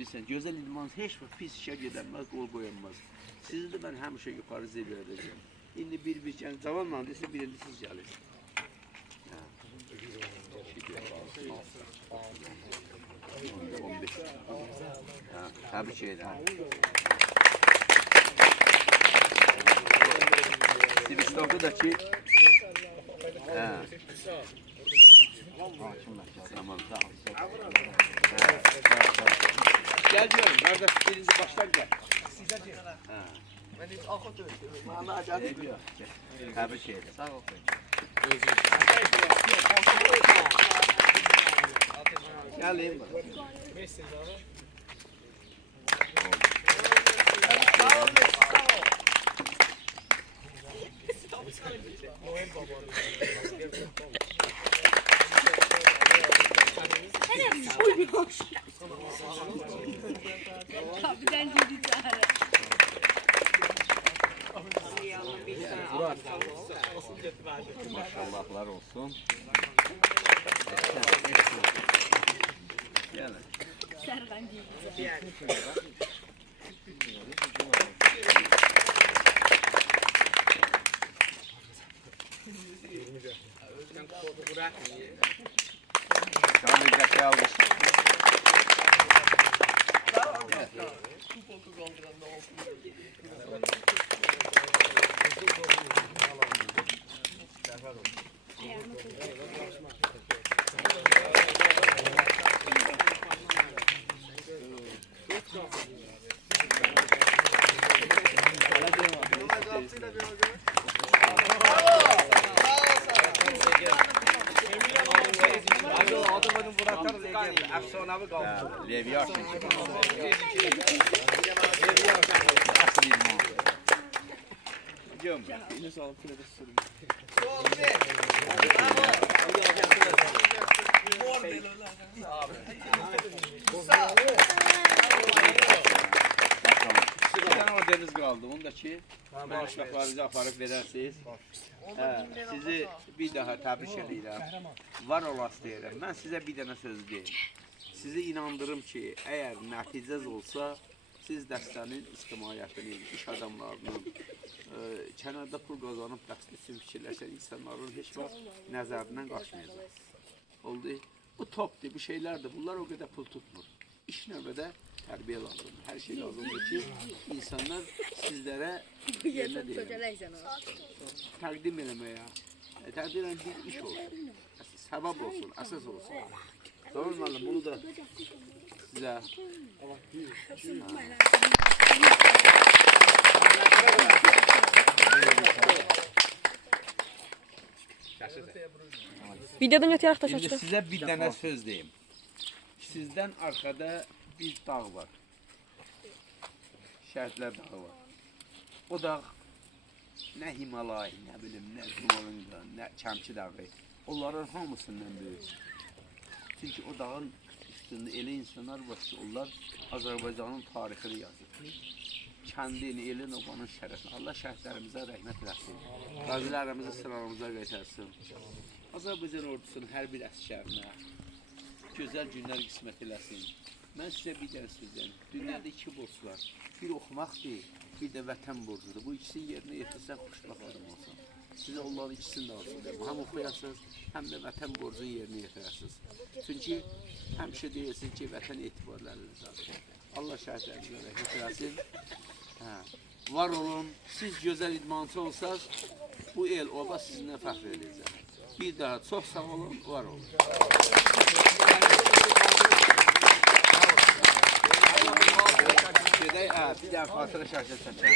Bilirsən, gözəl idmanınız heç vaxt pis işə gedənməz, qol qoyanmaz. Sizi də mən həmişə yuxarı zirvə edəcəm. İndi bir yəni cavanla desə, birinci siz gəlirsiniz. Təbrik edirəm. Sivistok'u da ki... Tamam, tamam. Gel diyorum, kardeş birinci başlar gel. Ben hiç akıl dövüştüm. Bana acayip ediyor. Tebrik ederim. Sağ ol. Gelin. Kapıdan girdi çağırır. Maşallahlar olsun. Gelin. Serkan girdi. Tamam, dikkatli almış. Efsanevi kaldı. Levi Arsın. Gidiyorum ben. Yine sağlık kulede sürüyorum. Bir tane modeliniz kaldı. Onu da ki, ben uşaqlarınızı aparıb verərsiniz. Sizi bir daha təbrik edirəm. Var olasınız deyirəm. Mən sizə bir dənə söz deyim. Sizi inandırım ki, əgər nəticəz olsa, siz dəstənin ictimaiyyətini, iş adamlarının, kənarda pul qazanıb dəstə üçün fikirləşən insanların heç vaxt nəzərindən qaçmayacaq. Oldu. Bu topdur, bu şeylərdir. Bunlar o qədər pul tutmur. İş növbədə tərbiyə lazımdır. Hər şey lazımdır ki, insanlar sizlərə yerine deyirəm. Təqdim eləməyə, təqdim edən bir iş olsun. Səbəb olsun, əsas olsun. Tamam mı? Bunu da sizə... Videodan götürək taş Şimdi açıq. sizə bir dənə söz deyim. Sizdən arkada bir dağ var. Şəhidlər dağı var. O dağ nə Himalay, nə bilim, nə Zumalınqa, nə Kəmçi dağı. Onların hamısından böyük. Çünki o dağın üstündə elə insanlar var ki, onlar Azərbaycanın tarixini yazır. Kəndin, elin, obanın şərəfini. Allah şəhidlərimizə rəhmət eləsin. Qazilərimizi sıralarımıza qaytarsın. Azərbaycan ordusunun hər bir əsgərinə gözəl günlər qismət eləsin. Mən sizə bir dənə söz deyim. Dünyada iki borc var. Bir oxumaqdır, bir də vətən borcudur. Bu ikisini yerinə yetirsən, xoşbəxt adam olsun. Sizə onların ikisini də arzu edirəm. Həm oxuyasınız, həm də vətən borcunu yerinə yetirəsiniz. Çünki həmişə deyirsiniz ki, vətən etibarlarınızdır. Allah şəhidlərimizə rəhmət eləsin. Var olun, siz gözəl idmançı olsanız, bu el, oba sizinlə fəxr edəcək. Bir daha çox sağ olun, var olun. Bir daha xatirə şərkət çəkək.